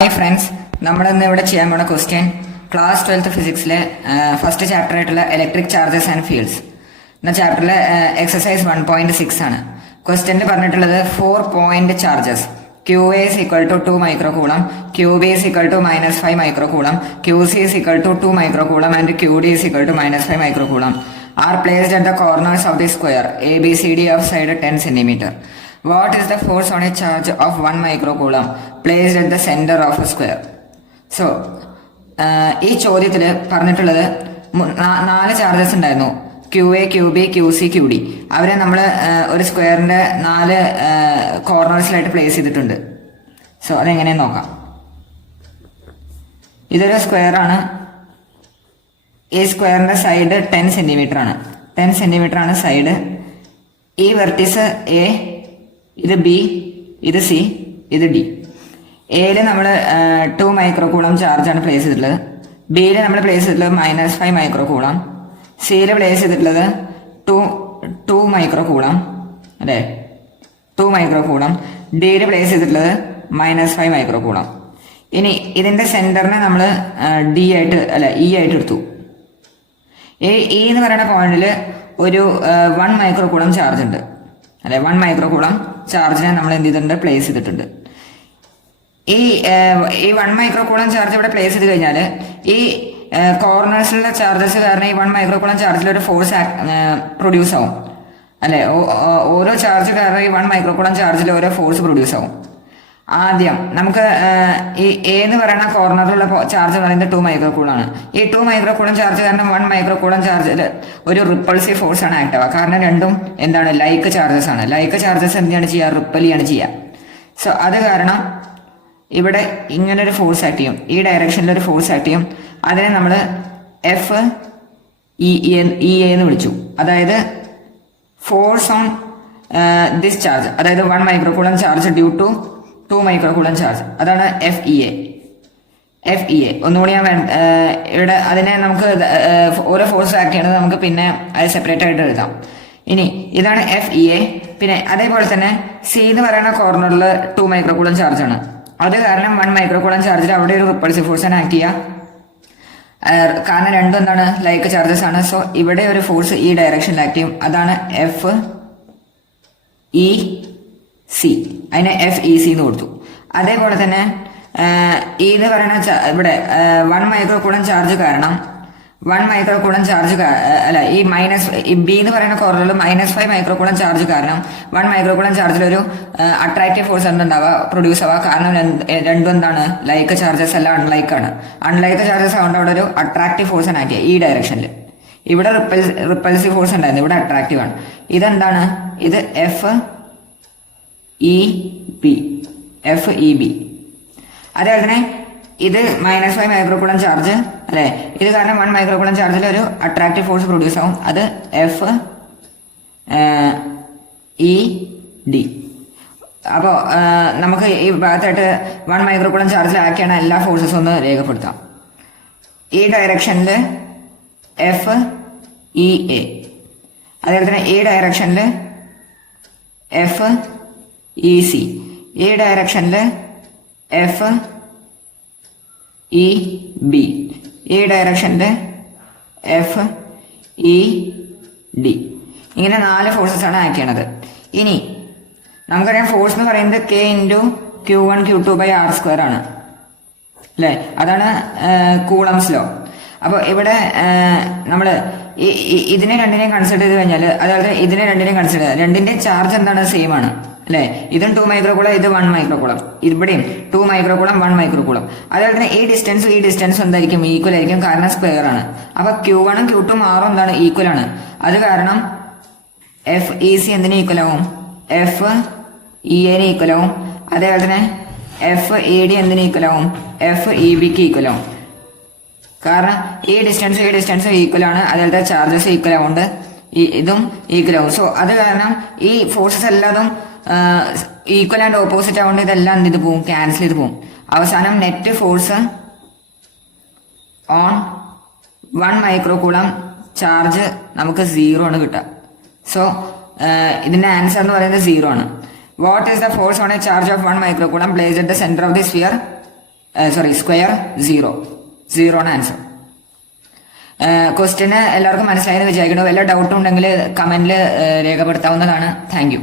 Hi friends, നമ്മളിന്ന് ഇവിടെ ചെയ്യാൻ പോണ ക്വസ്റ്റ്യൻ ക്ലാസ് 12th ഫിസിക്സിലെ ഫസ്റ്റ് ചാപ്റ്റർ ആയിട്ടുള്ള ഇലക്ട്രിക് ചാർജസ് ആൻഡ് ഫീൽഡ്സ് എന്ന ചാപ്റ്ററിലെ എക്സസൈസ് 1.6 ആണ്. ക്വസ്റ്റ്യനിൽ പറഞ്ഞിട്ടുള്ളത് 4 point charges QA is equal to 2 microcoulomb, QB is equal to -5 microcoulomb, QC is equal to 2 microcoulomb and QD is equal to -5 microcoulomb are placed at the corners of the square ABCD of side 10 centimeter. What is the force on a charge of 1 microcoulomb placed at the center of a square? So, ഈ ചോദ്യത്തിൽ പറഞ്ഞിട്ടുള്ളത് 4 charges ഉണ്ടായിരുന്നു. QA, QB, QC, QD. അവരെ നമ്മൾ ഒരു സ്ക്വയറിന്റെ 4 കോർണേഴ്സിലായിട്ട് place ചെയ്തിട്ടുണ്ട്. So അതെങ്ങനെയെന്ന് നോക്കാം. ഇതൊരു സ്ക്വയർ ആണ്. ഈ സ്ക്വയറിന്റെ സൈഡ് 10 സെന്റിമീറ്റർ ആണ്. 10 സെന്റിമീറ്റർ ആണ് സൈഡ്. ഈ വെർട്ടിസ് A, ഇത് B, ഇത് C, ഇത് D. എയിൽ നമ്മൾ 2 മൈക്രോകൂളം ചാർജാണ് പ്ലേസ് ചെയ്തിട്ടുള്ളത്. ബിയിൽ നമ്മൾ പ്ലേസ് ചെയ്തിട്ടുള്ളത് -5 മൈക്രോകൂളം. സിയിൽ പ്ലേസ് ചെയ്തിട്ടുള്ളത് 2 മൈക്രോകൂളം അല്ലേ, 2 മൈക്രോകൂളം. ഡിയിൽ പ്ലേസ് ചെയ്തിട്ടുള്ളത് -5 മൈക്രോകൂളം. ഇനി ഇതിന്റെ സെന്ററിനെ നമ്മൾ ഇ ആയിട്ട് എടുത്തു. ഇ എന്ന് പറയുന്ന പോയിന്റിൽ ഒരു 1 മൈക്രോകൂളം ചാർജ് ഉണ്ട് അല്ലെ. 1 മൈക്രോകൂളം ചാർജിനെ നമ്മൾ എന്ത് ചെയ്തിട്ടുണ്ട്, പ്ലേസ് ചെയ്തിട്ടുണ്ട്. ഈ 1 മൈക്രോകൂളം ചാർജ് ഇവിടെ പ്ലേസ് ചെയ്ത് കഴിഞ്ഞാൽ ഈ കോർണേഴ്സിലുള്ള ചാർജസ് കാരണം ഈ 1 മൈക്രോകൂളം ചാർജിൽ ഒരു ഫോഴ്സ് പ്രൊഡ്യൂസ് ആവും അല്ലെ. ഓരോ ചാർജ് കാരണം ഈ 1 മൈക്രോകൂളം ചാർജിൽ ഓരോ ഫോഴ്സ് പ്രൊഡ്യൂസ് ആവും. ആദ്യം നമുക്ക് ഈ എ എന്ന് പറയുന്ന കോർണറിലുള്ള ചാർജ് പറയുന്നത് 2 മൈക്രോകൂളം ആണ്. ഈ 2 മൈക്രോകൂളം ചാർജ് കാരണം 1 മൈക്രോകൂളം ചാർജിൽ ഒരു റിപ്പൾസീവ് ഫോഴ്സ് ആണ് ആക്ട് ആവുക. കാരണം രണ്ടും എന്താണ്, ലൈക്ക് ചാർജസ് ആണ്. ലൈക്ക് ചാർജസ് എന്താണ് ചെയ്യുക, റിപ്പൽ ചെയ്യാണ് ചെയ്യുക. സോ അത് കാരണം ഇവിടെ ഇങ്ങനൊരു ഫോഴ്സ് ആക്ട് ചെയ്യും, ഈ ഡയറക്ഷനിൽ ഒരു ഫോഴ്സ് ആക്ട് ചെയ്യും. അതിനെ നമ്മൾ FE എന്ന് വിളിച്ചു. അതായത് ഫോഴ്സ് ഓൺ ദിസ് ചാർജ്, അതായത് 1 മൈക്രോകൂളം ചാർജ് ഡ്യൂ ടു 2 മൈക്രോകൂളം ചാർജ്, അതാണ് FEA. ഒന്നുകൂടി ഞാൻ ഇവിടെ അതിനെ നമുക്ക് ഓരോ ഫോഴ്സ് ആക്ട് ചെയ്യണത് നമുക്ക് പിന്നെ അത് സെപ്പറേറ്റ് ആയിട്ട് എഴുതാം. ഇനി ഇതാണ് FEA. പിന്നെ അതേപോലെ തന്നെ സി എന്ന് പറയുന്ന കോർണറിൽ 2 മൈക്രോകൂളം ചാർജ് ആണ്. അത് കാരണം 1 മൈക്രോകൂളം ചാർജിൽ അവിടെ ഒരു റിപ്പൾസീവ് ഫോഴ്സ് ആണ് ആക്ട് ചെയ്യുക. കാരണം രണ്ടും എന്താണ്, ലൈക്ക് ചാർജസ് ആണ്. സോ ഇവിടെ ഒരു ഫോഴ്സ് ഈ ഡയറക്ഷനിൽ ആക്ട് ചെയ്യും, അതാണ് FEC. അതിനെ FEC എന്ന് കൊടുത്തു. അതേപോലെ തന്നെ ഈ എന്ന് പറയുന്ന ഇവിടെ 1 മൈക്രോകൂളം ചാർജ് കാരണം 1 മൈക്രോകൂളം ചാർജ് അല്ല, ഈ ബി എന്ന് പറയുന്ന കോർണറിൽ -5 മൈക്രോകൂളം ചാർജ് കാരണം 1 മൈക്രോകൂളം ചാർജിൽ ഒരു അട്രാക്റ്റീവ് ഫോഴ്സ് എന്തുണ്ടാവുക, പ്രൊഡ്യൂസ് ആവുക. കാരണം രണ്ടും എന്താണ്, ലൈക്ക് ചാർജസ് അല്ല, അൺലൈക്ക് ആണ്. അൺലൈക്ക് ചാർജസ് ആവുകൊണ്ട് അവിടെ ഒരു അട്രാക്റ്റീവ് ഫോഴ്സ് ആണ് ആക്കിയത് ഈ ഡയറക്ഷനിൽ. ഇവിടെ റിപ്പൾസീവ് ഫോഴ്സ് ഉണ്ടായിരുന്നു, ഇവിടെ അട്രാക്റ്റീവ് ആണ്. ഇതെന്താണ്, ഇത് FEB. അതേപോലെ തന്നെ ഇത് -5 മൈക്രോകൂളം ചാർജ് അല്ലെ. ഇത് കാരണം 1 മൈക്രോകൂളം ചാർജിൽ ഒരു അട്രാക്റ്റീവ് ഫോഴ്സ് പ്രൊഡ്യൂസ് ആവും, അത് FED. അപ്പോൾ നമുക്ക് ഈ ഭാഗത്തായിട്ട് 1 മൈക്രോകൂളം ചാർജിൽ ആക്കിയാണ് എല്ലാ ഫോഴ്സസും ഒന്ന് രേഖപ്പെടുത്താം. ഈ ഡയറക്ഷനിൽ FEA, അതേപോലെ തന്നെ ഈ ഡയറക്ഷനിൽ FEC, ഈ ഡയറക്ഷനിൽ FEB, ഈ ഡയറക്ഷനിൽ FED. ഇങ്ങനെ 4 ഫോഴ്സസ് ആണ് ആക്ട് ചെയ്യണത്. ഇനി നമുക്കറിയാം ഫോഴ്സ് എന്ന് പറയുന്നത് K × Q1 Q2/R² ആണ് അല്ലെ. അതാണ് കൂളംസ് ലോ. അപ്പോൾ ഇവിടെ നമ്മൾ ഇതിനെ രണ്ടിനെയും കൺസിഡർ ചെയ്ത് കഴിഞ്ഞാൽ, അതായത് ഇതിനെ രണ്ടിനെയും കൺസിഡർ ചെയ്താൽ രണ്ടിന്റെ ചാർജ് എന്താണ്, സെയിം ആണ് അല്ലെ. ഇതും 2 മൈക്രോകൂളം, ഇത് 1 മൈക്രോകൂളം. ഇവിടെയും 2 മൈക്രോകൂളം 1 മൈക്രോകൂളം. അതുപോലെ തന്നെ ഈ ഡിസ്റ്റൻസും എന്തായിരിക്കും, ഈക്വൽ ആയിരിക്കും, കാരണം സ്ക്വയർ ആണ്. അപ്പൊ Q1 ഉം Q2 ഉം R ഉം എന്താണ്, ഈക്വൽ ആണ്. അത് കാരണം FEC എന്തിന് ഈക്വൽ ആവും, FEA ന് ഈക്വൽ ആവും. അതേപോലെ തന്നെ FED എന്തിന് ഈക്വൽ ആവും, FEB ക്ക് ഈക്വൽ ആവും. കാരണം ഈ ഡിസ്റ്റൻസ് ഈക്വൽ ആണ്. അതുപോലത്തെ ചാർജസ് ഈക്വൽ ആവുകൊണ്ട് ഇതും ഈക്വൽ ആവും. സോ അത് കാരണം ഈ ഫോഴ്സസ് എല്ലാതും ഈക്വൽ ആൻഡ് ഓപ്പോസിറ്റ് ആവുകൊണ്ട് ഇതെല്ലാം ഇത് പോവും, ക്യാൻസൽ ചെയ്ത് പോവും. അവസാനം നെറ്റ് ഫോഴ്സ് ഓൺ 1 മൈക്രോകൂളം ചാർജ് നമുക്ക് 0 ആണ് കിട്ടുക. സോ ഇതിന്റെ ആൻസർ എന്ന് പറയുന്നത് 0 ആണ്. What is the force on a charge of 1 microcoulomb placed at the center of the sphere? Square 0 ആണ് ആൻസർ. ക്വസ്റ്റ്യന് എല്ലാവർക്കും മനസ്സിലായെന്ന് വിചാരിക്കുന്നു. വല്ല ഡൗട്ടും ഉണ്ടെങ്കിൽ കമന്റിൽ രേഖപ്പെടുത്താവുന്നതാണ്. Thank you.